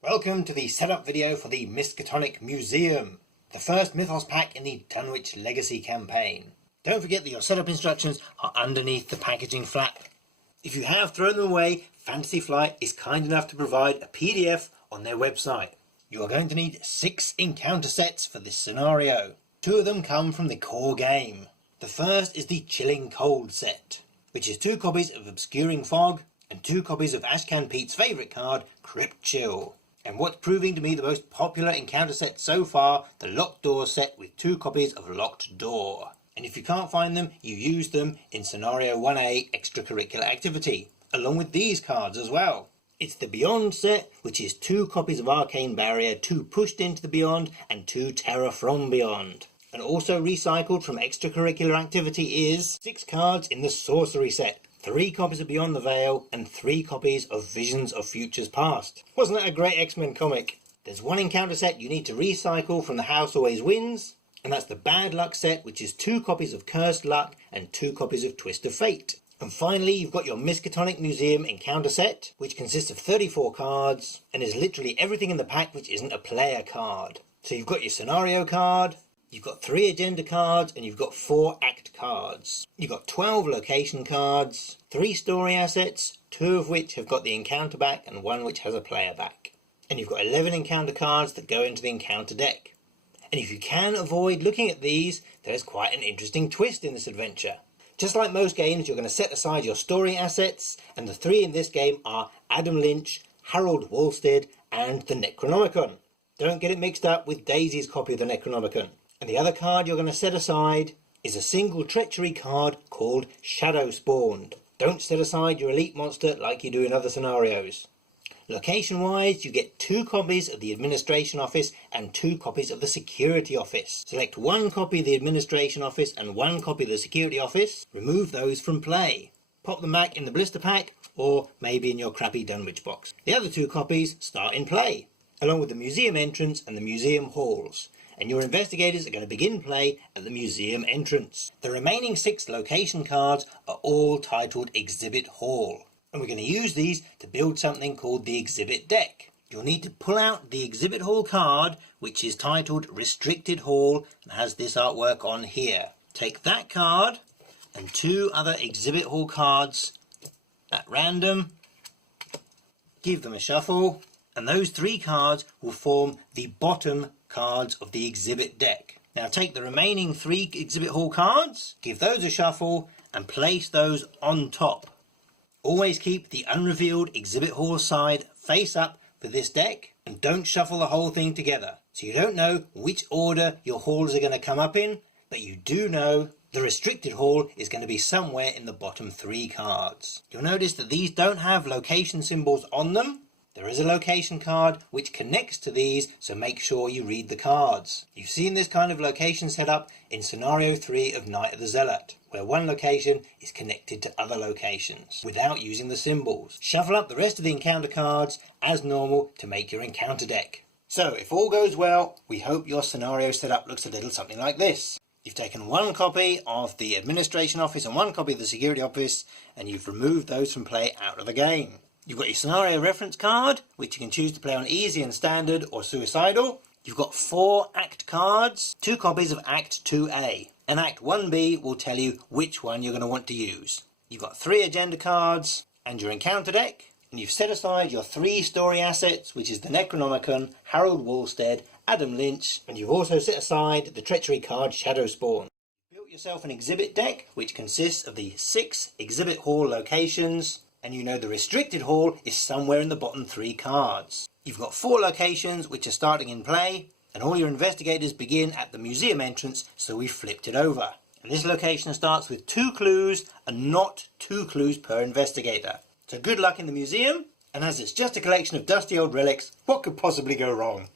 Welcome to the setup video for the Miskatonic Museum, the first Mythos pack in the Dunwich Legacy campaign. Don't forget that your setup instructions are underneath the packaging flap. If you have thrown them away, Fantasy Flight is kind enough to provide a PDF on their website. You are going to need 6 encounter sets for this scenario. 2 of them come from the core game. The first is the Chilling Cold set, which is 2 copies of Obscuring Fog and 2 copies of Ashcan Pete's favourite card, Crypt Chill. And what's proving to be the most popular encounter set so far, the Locked Door set with 2 copies of Locked Door. And if you can't find them, you use them in Scenario 1A Extracurricular Activity, along with these cards as well. It's the Beyond set, which is 2 copies of Arcane Barrier, 2 Pushed into the Beyond, and 2 Terror from Beyond. And also recycled from Extracurricular Activity is 6 cards in the Sorcery set, 3 copies of Beyond the Veil, and 3 copies of Visions of Futures Past. Wasn't that a great X-Men comic? There's 1 encounter set you need to recycle from the House Always Wins, and that's the Bad Luck set, which is 2 copies of Cursed Luck and 2 copies of Twist of Fate. And finally, you've got your Miskatonic Museum encounter set, which consists of 34 cards, and is literally everything in the pack which isn't a player card. So you've got your scenario card, you've got 3 agenda cards, and you've got 4 act cards. You've got 12 location cards, 3 story assets, 2 of which have got the encounter back and 1 which has a player back. And you've got 11 encounter cards that go into the encounter deck. And if you can avoid looking at these, there's quite an interesting twist in this adventure. Just like most games, you're going to set aside your story assets, and the 3 in this game are Adam Lynch, Harold Wolstead, and the Necronomicon. Don't get it mixed up with Daisy's copy of the Necronomicon. And the other card you're going to set aside is a single treachery card called Shadow Spawned. Don't set aside your elite monster like you do in other scenarios. Location wise, you get 2 copies of the Administration Office and 2 copies of the Security Office. Select 1 copy of the Administration Office and 1 copy of the Security Office. Remove those from play. Pop them back in the blister pack, or maybe in your crappy Dunwich box. The other 2 copies start in play, along with the museum entrance and the museum halls. And your investigators are going to begin play at the museum entrance. The remaining 6 location cards are all titled Exhibit Hall. And we're going to use these to build something called the Exhibit Deck. You'll need to pull out the Exhibit Hall card, which is titled Restricted Hall and has this artwork on here. Take that card and 2 other Exhibit Hall cards at random, give them a shuffle, and those 3 cards will form the bottom cards of the Exhibit Deck. Now take the remaining 3 Exhibit Hall cards, give those a shuffle, and place those on top. Always keep the unrevealed Exhibit Hall side face up for this deck, and don't shuffle the whole thing together. So you don't know which order your halls are going to come up in, but you do know the Restricted Hall is going to be somewhere in the bottom 3 cards. You'll notice that these don't have location symbols on them. There is a location card which connects to these, so make sure you read the cards. You've seen this kind of location setup in Scenario 3 of Night of the Zealot, where one location is connected to other locations without using the symbols. Shuffle up the rest of the encounter cards as normal to make your encounter deck. So if all goes well, we hope your scenario setup looks a little something like this. You've taken 1 copy of the Administration Office and 1 copy of the Security Office, and you've removed those from play out of the game. You've got your scenario reference card, which you can choose to play on easy and standard or suicidal. You've got 4 act cards, 2 copies of Act 2A. And Act 1B will tell you which one you're going to want to use. You've got 3 agenda cards and your encounter deck. And you've set aside your 3 story assets, which is the Necronomicon, Harold Wolstead, Adam Lynch. And you've also set aside the treachery card Shadow Spawn. You've built yourself an exhibit deck, which consists of the 6 Exhibit Hall locations. And you know the Restricted Hall is somewhere in the bottom 3 cards. You've got 4 locations which are starting in play, and all your investigators begin at the museum entrance, so we've flipped it over. And this location starts with 2 clues and not 2 clues per investigator. So good luck in the museum, and as it's just a collection of dusty old relics, what could possibly go wrong?